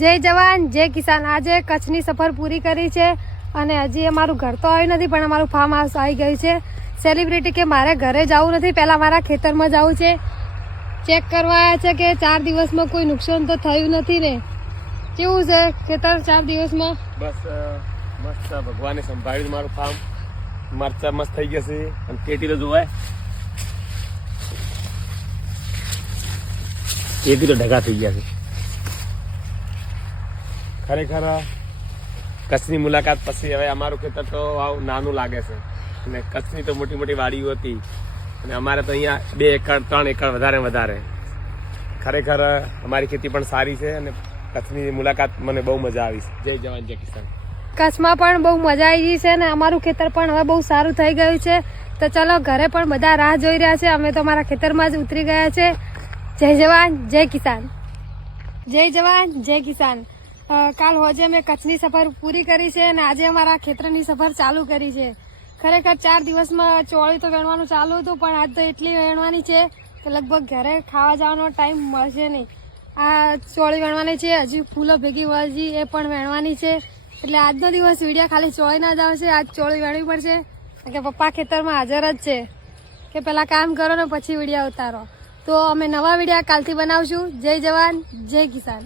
જય જવાન જય કિસાન। આજે કચ્છની સફર પૂરી કરી છે અને હજી અમારું ઘર તો આવ્યું નથી, પણ અમારું ફાર્મ હાઉસ આવી ગયું છે। સેલિબ્રિટી કે મારે ઘરે જવું નથી, પહેલાં મારા ખેતરમાં જવું છે। ચેક કરવા આવ્યા છે કે 4 દિવસમાં કોઈ નુકસાન તો થયું નથી ને? કેવું છે ખેતર 4 દિવસમાં? બસ મસ્ત, ભગવાને સંભાળ્યું મારું ફાર્મ। મરચા મસ્ત થઈ ગયા છે અને ખેતી તો જોવાય, ખેતી તો ઢગા થઈ ગયા છે। ખરેખર કચ્છની મુલાકાત પછી હવે અમારું ખેતર તો નાનું લાગે છે અને કચ્છની તો મોટી મોટી વાડીઓ હતી અને અમારે તો અહીંયા 2 એકર 3 એકર વધારે। ખરેખર અમારી ખેતી પણ સારી છે અને કચ્છની મુલાકાત મને બહુ મજા આવી છે। જય જવાન જય કિસાન। કચ્છમાં પણ બહુ મજા આવી ગઈ છે ને અમારું ખેતર પણ હવે બહુ સારું થઈ ગયું છે। તો ચલો, ઘરે પણ બધા રાહ જોઈ રહ્યા છે, અમે તો અમારા ખેતરમાં જ ઉતરી ગયા છે। જય જવાન જય કિસાન। જય જવાન જય કિસાન। કાલ હોજે મેં કચ્છની સફર પૂરી કરી છે અને આજે અમારા ખેતરની સફર ચાલુ કરી છે। ખરેખર 4 દિવસમાં ચોળી તો વેણવાનું ચાલુ હતું, પણ આજ તો એટલી વેણવાની છે કે લગભગ ઘરે ખાવા જવાનો ટાઈમ મળશે નહીં। આ ચોળી વેણવાની છે, હજી ફૂલો ભેગી વળજી એ પણ વેણવાની છે। એટલે આજનો દિવસ વિડીયો ખાલી ચોળી ના જ આવશે, આજ ચોળી વેણવી પડશે કે પપ્પા ખેતરમાં હાજર જ છે કે પહેલાં કામ કરો ને પછી વિડીયો ઉતારો। તો અમે નવા વિડીયો કાલથી બનાવશું। જય જવાન જય કિસાન।